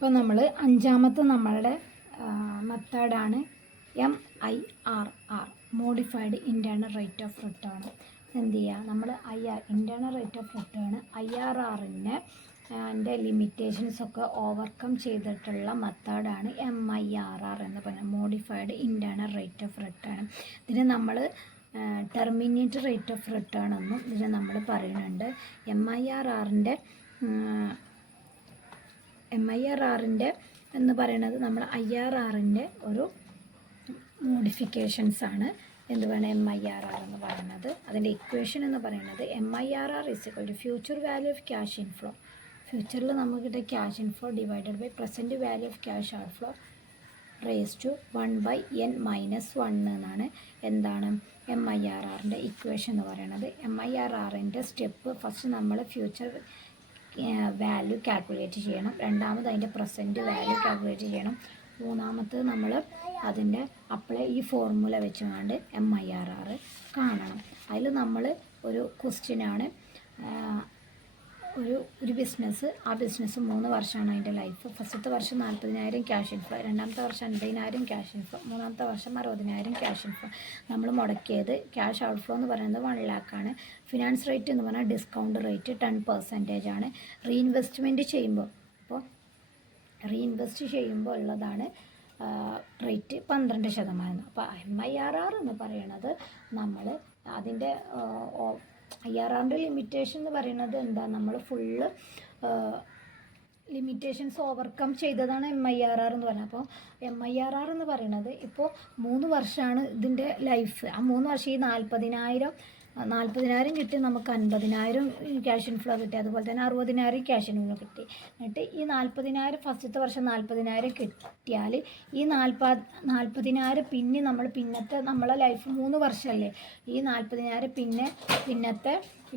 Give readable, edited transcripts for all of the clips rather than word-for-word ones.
ഇപ്പോൾ നമ്മൾ അഞ്ചാമത്തെ നമ്മളുടെ മെത്തേഡാണ് MIRR, modified internal rate of return. എന്ത് ചെയ്യുക, നമ്മൾ ഇൻറ്റേർണൽ റേറ്റ് ഓഫ് റിട്ടേൺ IRRനെ ലിമിറ്റേഷൻസൊക്കെ ഓവർകം ചെയ്തിട്ടുള്ള മെത്തേഡാണ് MIRR എന്ന് പറയുന്നത്, modified internal rate of return. ഇതിന് നമ്മൾ ടെർമിനേറ്റ് റേറ്റ് ഓഫ് റിട്ടേൺ എന്നും ഇതിന് നമ്മൾ പറയുന്നുണ്ട്. MIRRൻ്റെ എന്ന് പറയുന്നത് നമ്മൾ IRRൻ്റെ ഒരു മോഡിഫിക്കേഷൻസാണ്. എന്ത് വേണം MIRR എന്ന് പറയുന്നത്. അതിൻ്റെ ഇക്വേഷൻ എന്ന് പറയുന്നത് MIRR = future value of cash inflow. ഫ്യൂച്ചറിൽ നമുക്ക് കിട്ടിയ cash inflow divided by present value of cash outflow raise to 1/n-1 എന്നാണ് എന്താണ് MIRRൻ്റെ ഇക്വേഷൻ എന്ന് പറയുന്നത്. MIRRൻ്റെ സ്റ്റെപ്പ് ഫസ്റ്റ് നമ്മൾ ഫ്യൂച്ചർ വാല്യൂ കാൽക്കുലേറ്റ് ചെയ്യണം, രണ്ടാമത് അതിൻ്റെ പ്രസൻറ്റ് വാല്യൂ കാൽക്കുലേറ്റ് ചെയ്യണം, മൂന്നാമത്തത് നമ്മൾ അതിൻ്റെ ഈ ഫോർമുല വെച്ചുകൊണ്ട് MIRR കാണണം. അതിൽ നമ്മൾ ഒരു ക്വസ്റ്റ്യനാണ്, ഒരു ബിസിനസ്, ആ ബിസിനസ് 3 വർഷമാണ് അതിൻ്റെ ലൈഫ്. ഫസ്റ്റത്തെ വർഷം 40,000 ക്യാഷ് ഇൻഫ്ലോ, രണ്ടാമത്തെ വർഷം 50,000 ക്യാഷ് ഇൻഫ്ലോ, മൂന്നാമത്തെ വർഷം 60,000 ക്യാഷ് ഇൻഫ്ലോ. നമ്മൾ മുടക്കിയത് ക്യാഷ് ഔട്ട്ഫ്ലോ എന്ന് പറയുന്നത് 1 lakh ആണ്. ഫിനാൻസ് റേറ്റ് എന്ന് പറഞ്ഞാൽ ഡിസ്കൗണ്ട് റേറ്റ് 10% ആണ്. റീഇൻവെസ്റ്റ്മെൻറ്റ് ചെയ്യുമ്പോൾ ഉള്ളതാണ് റേറ്റ് 12%. അപ്പോൾ MIRR എന്ന് പറയുന്നത് നമ്മൾ അതിൻ്റെ IRRൻ്റെ ലിമിറ്റേഷൻ എന്ന് പറയുന്നത് എന്താ, നമ്മൾ ഫുള്ള് ലിമിറ്റേഷൻസ് ഓവർകം ചെയ്തതാണ് MIRR എന്ന് പറയുന്നത്. അപ്പോൾ MIRR എന്ന് പറയുന്നത് ഇപ്പോൾ 3 വർഷമാണ് ഇതിൻ്റെ ലൈഫ്. ആ 3 വർഷം ഈ 40,000 കിട്ടി, നമുക്ക് 50,000 ക്യാഷ് ഇൻഫ്ലോ കിട്ടി, അതുപോലെ തന്നെ 60,000 ക്യാഷ് ഇൻഫ്ലോ കിട്ടി. എന്നിട്ട് ഈ 40,000 ഫസ്റ്റത്തെ വർഷം 40,000 കിട്ടിയാൽ ഈ 40,000 പിന്നെ പിന്നത്തെ നമ്മളെ ലൈഫ് 3 വർഷമല്ലേ, ഈ 40,000 പിന്നത്തെ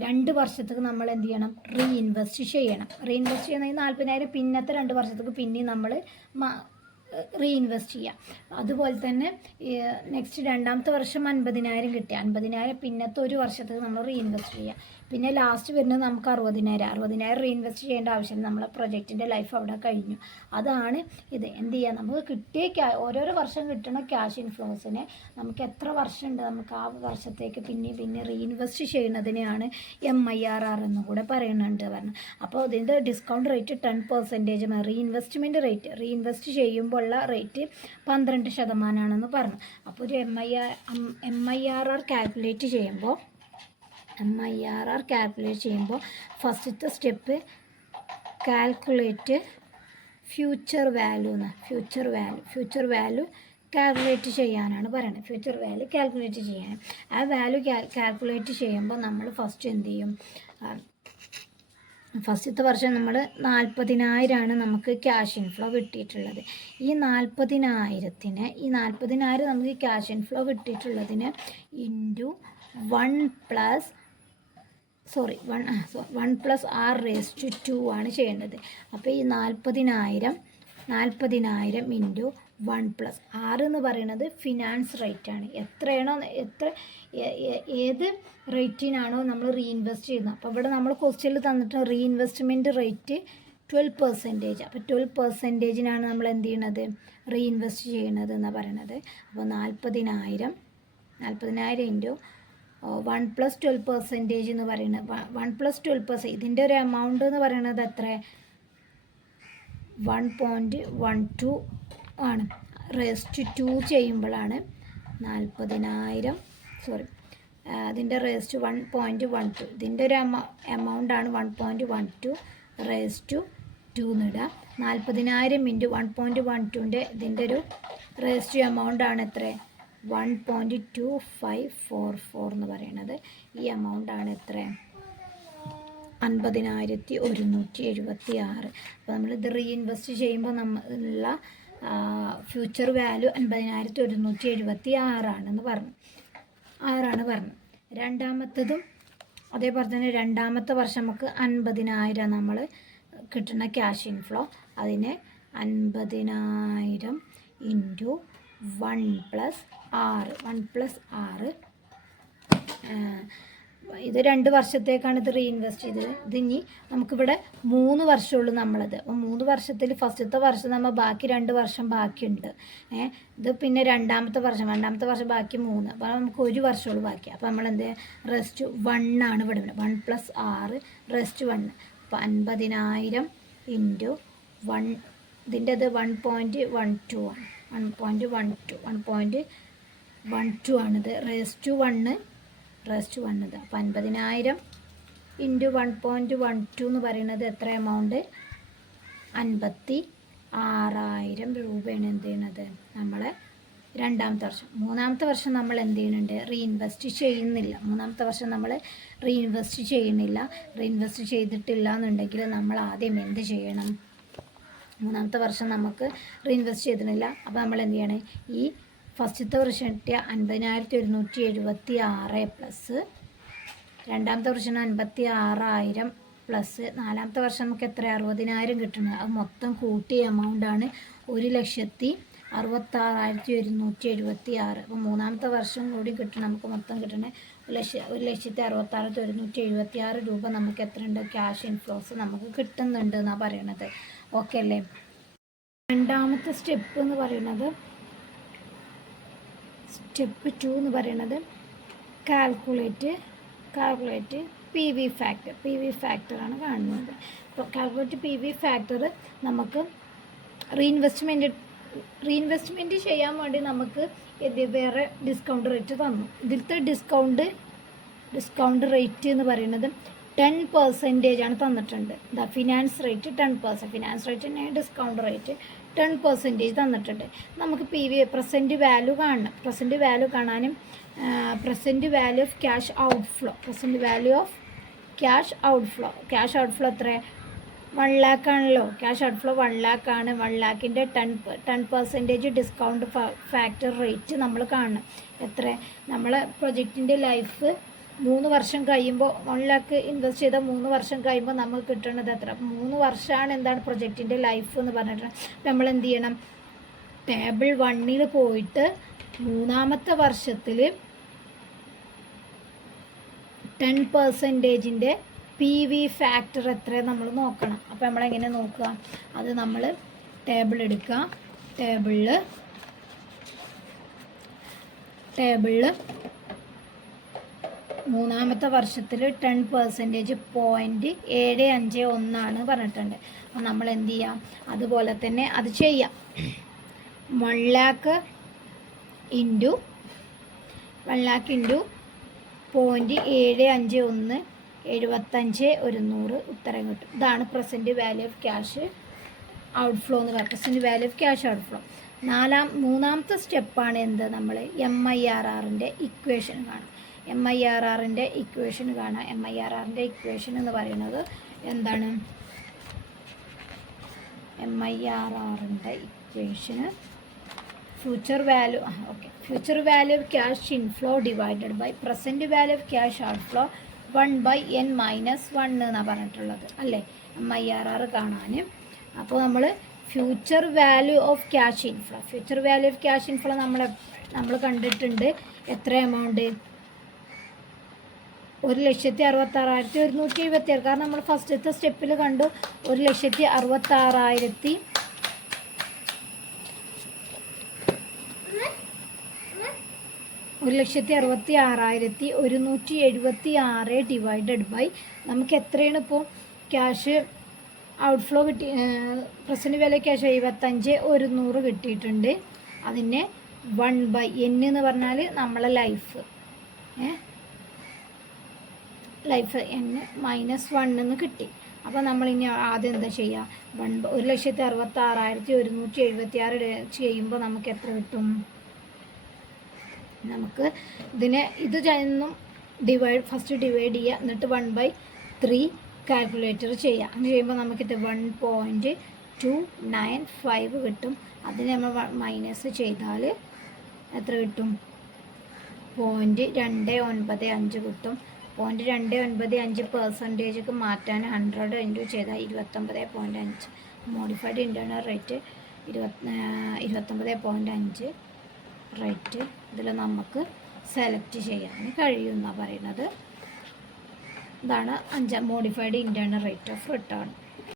2 വർഷത്തേക്ക് നമ്മൾ എന്ത് ചെയ്യണം, റീഇൻവെസ്റ്റ് ചെയ്യണം. റീഇൻവെസ്റ്റ് ചെയ്യുന്ന ഈ 40,000 പിന്നത്തെ 2 വർഷത്തേക്ക് പിന്നെ നമ്മൾ റീഇൻവെസ്റ്റ് ചെയ്യാം. അതുപോലെ തന്നെ നെക്സ്റ്റ് രണ്ടാമത്തെ വർഷം 50,000 കിട്ടി, 50,000 പിന്നത്തെ 1 വർഷത്തേക്ക് നമ്മൾ റീഇൻവെസ്റ്റ് ചെയ്യാം. പിന്നെ ലാസ്റ്റ് വരുന്നത് നമുക്ക് 60,000 റീഇൻവെസ്റ്റ് ചെയ്യേണ്ട ആവശ്യമില്ല, നമ്മളെ പ്രൊജക്റ്റിൻ്റെ ലൈഫ് അവിടെ കഴിഞ്ഞു. അതാണ് ഇത്. എന്ത് ചെയ്യുക, നമുക്ക് കിട്ടിയ ഓരോരോ വർഷം കിട്ടുന്ന ക്യാഷ് ഇൻഫ്ലോസിനെ നമുക്ക് എത്ര വർഷമുണ്ട്, നമുക്ക് ആ വർഷത്തേക്ക് പിന്നെ റീഇൻവെസ്റ്റ് ചെയ്യുന്നതിനെയാണ് MIRR എന്ന് കൂടെ പറയുന്നുണ്ട് പറഞ്ഞു. അപ്പോൾ ഇതിൻ്റെ ഡിസ്കൗണ്ട് റേറ്റ് 10%, റീഇൻവെസ്റ്റ് ചെയ്യുമ്പോൾ ഉള്ള റേറ്റ് 12% പറഞ്ഞു. അപ്പോൾ ഒരു MIRR കാൽക്കുലേറ്റ് ചെയ്യുമ്പോൾ ഫസ്റ്റത്തെ step calculate future value calculate ചെയ്യാനാണ് പറയുന്നത്. ഫ്യൂച്ചർ വാല്യൂ കാൽക്കുലേറ്റ് ചെയ്യാൻ, ആ വാല്യൂ കാൽക്കുലേറ്റ് ചെയ്യുമ്പോൾ നമ്മൾ ഫസ്റ്റ് എന്ത് ചെയ്യും, ഫസ്റ്റത്തെ വർഷം നമ്മൾ 40,000 നമുക്ക് ക്യാഷ് ഇൻഫ്ലോ കിട്ടിയിട്ടുള്ളത്. ഈ 40,000 നമുക്ക് ക്യാഷ് ഇൻഫ്ലോ കിട്ടിയിട്ടുള്ളതിന് ഇൻറ്റു 1+R⁻² ആണ് ചെയ്യേണ്ടത്. അപ്പോൾ ഈ 40,000 ഇൻറ്റു 1+R എന്ന് പറയുന്നത് ഫിനാൻസ് റേറ്റാണ്. ഏത് റേറ്റിനാണോ നമ്മൾ റീഇൻവെസ്റ്റ് ചെയ്യുന്നത്. അപ്പോൾ ഇവിടെ നമ്മൾ ക്വസ്റ്റ്യനിൽ തന്നിട്ട് റീഇൻവെസ്റ്റ്മെൻറ്റ് റേറ്റ് 12%. അപ്പോൾ 12%-നാണ് നമ്മൾ എന്ത് ചെയ്യണത്, റീഇൻവെസ്റ്റ് ചെയ്യണത് എന്നാണ് പറയണത്. അപ്പോൾ 40,000 ഇൻറ്റു 1+12% എന്ന് പറയുന്നത് 1+12%. ഇതിൻ്റെ ഒരു എമൗണ്ട് എന്ന് പറയുന്നത് എത്ര, 1.12 ആണ്. ⁻² ചെയ്യുമ്പോഴാണ് 40,000 അതിൻ്റെ ⁻1.12. ഇതിൻ്റെ ഒരു എമൗണ്ടാണ് 1.12 ⁻² എന്നിടുക. 40,000 ഇൻറ്റു 1.12ൻ്റെ ഇതിൻ്റെ ഒരു എമൗണ്ടാണ് എത്ര, 1.2544 എന്ന് പറയുന്നത്. ഈ എമൗണ്ടാണ് എത്ര, 50,176. അപ്പോൾ നമ്മളിത് റീഇൻവെസ്റ്റ് ചെയ്യുമ്പോൾ നമ്മളുള്ള ഫ്യൂച്ചർ വാല്യൂ 50,176 ആണെന്ന് പറഞ്ഞു. രണ്ടാമത്തതും അതേപോലെ തന്നെ രണ്ടാമത്തെ വർഷം നമുക്ക് 50,000 നമ്മൾ കിട്ടുന്ന ക്യാഷ് ഇൻഫ്ലോ. അതിന് 50,000 ഇൻറ്റു 1+R ഇത് 2 വർഷത്തേക്കാണ് ഇത് റീഇൻവെസ്റ്റ് ചെയ്തത്. ഇതിനി നമുക്കിവിടെ 3 വർഷമുള്ളൂ നമ്മളത്. അപ്പോൾ 3 വർഷത്തിൽ ഫസ്റ്റത്തെ വർഷം നമ്മൾ ബാക്കി 2 വർഷം ബാക്കിയുണ്ട്. ഇത് പിന്നെ രണ്ടാമത്തെ വർഷം ബാക്കി 3. അപ്പോൾ നമുക്ക് 1 വർഷമുള്ളൂ ബാക്കി. അപ്പോൾ നമ്മൾ എന്ത് റെസ്റ്റ് 1 ആണ് ഇവിടെ 1 + 6 റെസ്റ്റ് 1. അപ്പോൾ 50,000 ഇൻറ്റു 1, ഇതിൻ്റെ അത് 1.12 ആണ്. 1.12 ആണിത് റെസ്റ്റ് 1 ഇത്. അപ്പോൾ 50,000 ഇൻറ്റു 1.12 എന്ന് പറയുന്നത് എത്ര എമൗണ്ട്? 56,000 രൂപയാണ് എന്ത് ചെയ്യണത് നമ്മളെ രണ്ടാമത്തെ വർഷം. മൂന്നാമത്തെ വർഷം നമ്മൾ എന്ത് ചെയ്യുന്നുണ്ട്? റീഇൻവെസ്റ്റ് ചെയ്യുന്നില്ല. മൂന്നാമത്തെ വർഷം നമ്മൾ റീഇൻവെസ്റ്റ് ചെയ്യുന്നില്ല. റീഇൻവെസ്റ്റ് ചെയ്തിട്ടില്ല എന്നുണ്ടെങ്കിൽ നമ്മൾ ആദ്യം എന്ത് ചെയ്യണം? മൂന്നാമത്തെ വർഷം നമുക്ക് റീഇൻവെസ്റ്റ് ചെയ്തിട്ടില്ല. അപ്പോൾ നമ്മൾ എന്ത് ചെയ്യണം? ഈ ഫസ്റ്റത്തെ വർഷം കിട്ടിയ 50,176 പ്ലസ് രണ്ടാമത്തെ വർഷം 56,000 പ്ലസ് നാലാമത്തെ വർഷം നമുക്ക് എത്ര 60,000 കിട്ടുന്നത്. അത് മൊത്തം കൂട്ടിയ എമൗണ്ടാണ് 1,66,176. അപ്പോൾ മൂന്നാമത്തെ വർഷം കൂടി കിട്ടണം നമുക്ക് മൊത്തം കിട്ടണേ 1,66,176 രൂപ നമുക്ക് എത്ര ഉണ്ട്? ക്യാഷ് ഇൻഫ്ലോസ് നമുക്ക് കിട്ടുന്നുണ്ട് എന്നാണ് പറയണത്. ഓക്കെ അല്ലേ? രണ്ടാമത്തെ സ്റ്റെപ്പ് എന്ന് പറയുന്നത് സ്റ്റെപ്പ് 2 എന്ന് പറയുന്നത് കാൽക്കുലേറ്റ് പി വി ഫാക്ടറാണ് കാണുന്നത്. അപ്പോൾ കാൽക്കുലേറ്റ് പി വി ഫാക്ടർ നമുക്ക് റീഇൻവെസ്റ്റ്മെൻറ്റ് ചെയ്യാൻ വേണ്ടി നമുക്ക് വേറെ ഡിസ്കൗണ്ട് റേറ്റ് തന്നു. ഇതിലത്തെ ഡിസ്കൗണ്ട് റേറ്റ് എന്ന് പറയുന്നത് 10% ആണ് തന്നിട്ടുണ്ട്. Finance rate 10%. ഫിനാൻസ് റേറ്റിന് ഡിസ്കൗണ്ട് റേറ്റ് 10% തന്നിട്ടുണ്ട്. നമുക്ക് പ്രസൻറ്റ് വാല്യൂ കാണണം. പ്രസൻറ്റ് വാല്യൂ കാണാനും present value of cash outflow cash outflow എത്ര? 1 lakh ആണല്ലോ. ക്യാഷ് ഔട്ട്ഫ്ലോ 1 lakh ആണ്. 1 lakhൻ്റെ 10% ഡിസ്കൗണ്ട് ഫാക്ടർ റേറ്റ് നമ്മൾ കാണണം. എത്ര? നമ്മളെ പ്രൊജക്റ്റിൻ്റെ ലൈഫ് 3 വർഷം കഴിയുമ്പോൾ 1 lakh ഇൻവെസ്റ്റ് ചെയ്താൽ 3 വർഷം കഴിയുമ്പോൾ നമുക്ക് കിട്ടുന്നത് എത്ര? 3 വർഷമാണ് എന്താണ് പ്രൊജക്റ്റിൻ്റെ ലൈഫ് എന്ന് പറഞ്ഞിട്ട് നമ്മൾ എന്ത് ചെയ്യണം? ടേബിൾ 1 പോയിട്ട് മൂന്നാമത്തെ വർഷത്തിൽ 10%ൻ്റെ പി വി ഫാക്ടർ എത്ര നമ്മൾ നോക്കണം. അപ്പോൾ നമ്മളെങ്ങനെ നോക്കുക? അത് നമ്മൾ ടേബിൾ എടുക്കുക. ടേബിളിൽ മൂന്നാമത്തെ വർഷത്തിൽ 10% 0.751 പറഞ്ഞിട്ടുണ്ട്. അപ്പോൾ നമ്മൾ എന്ത് ചെയ്യാം? അതുപോലെ തന്നെ അത് ചെയ്യാം. 1 lakh ഇൻറ്റു 0.751 75,100 ഉത്തരം കിട്ടും. ഇതാണ് present value of cash outflow എന്ന് പറയുന്നത്. Present value of cash outflow. മൂന്നാമത്തെ സ്റ്റെപ്പാണ് എന്ത്? നമ്മൾ MIRRൻ്റെ ഇക്വേഷൻ കാണും. MIRRൻ്റെ ഇക്വേഷൻ കാണാം. MIRRൻ്റെ ഇക്വേഷൻ എന്ന് പറയുന്നത് എന്താണ്? MIRRൻ്റെ ഇക്വേഷന് future value of cash inflow divided by present value of cash outflow 1/n-1 എന്നാണ് പറഞ്ഞിട്ടുള്ളത് അല്ലേ? MIRR കാണാൻ. അപ്പോൾ നമ്മൾ future value of cash inflow നമ്മൾ കണ്ടിട്ടുണ്ട്. എത്ര എമൗണ്ട്? 1,66,176. കാരണം നമ്മൾ ഫസ്റ്റത്തെ സ്റ്റെപ്പിൽ കണ്ടു 1,66,176 ഡിവൈഡഡ് ബൈ നമുക്ക് എത്രയാണ് ഇപ്പോൾ ക്യാഷ് ഔട്ട്ഫ്ലോ കിട്ടി? പ്രസൻറ്റ് വാല്യൂ ക്യാഷ് 75,100 കിട്ടിയിട്ടുണ്ട്. അതിനെ 1/n എന്ന് പറഞ്ഞാൽ നമ്മളെ ലൈഫ് n -1 എന്ന് കിട്ടി. അപ്പോൾ നമ്മളിനി ആദ്യം എന്താ ചെയ്യുക? 1,66,176 ചെയ്യുമ്പോൾ നമുക്ക് എത്ര കിട്ടും? നമുക്ക് ഇത് ചെയ്യുന്നു ഫസ്റ്റ് ഡിവൈഡ് ചെയ്യുക, എന്നിട്ട് 1/3 കാൽക്കുലേറ്റർ ചെയ്യുക. അങ്ങനെ ചെയ്യുമ്പോൾ നമുക്കിത് 1.295 കിട്ടും. അതിന് നമ്മൾ മൈനസ് ചെയ്താൽ എത്ര കിട്ടും? 0.295 കിട്ടും. 0.295% മാറ്റാൻ 100 ഇൻറ്റു ചെയ്താൽ 29.5. മോഡിഫൈഡ് ഇൻറ്റേർണൽ റേറ്റ് 29.5 റേറ്റ് ഇതിൽ നമുക്ക് സെലക്ട് ചെയ്യാൻ കഴിയുമെന്നാണ് പറയുന്നത്. ഇതാണ് modified internal rate of return.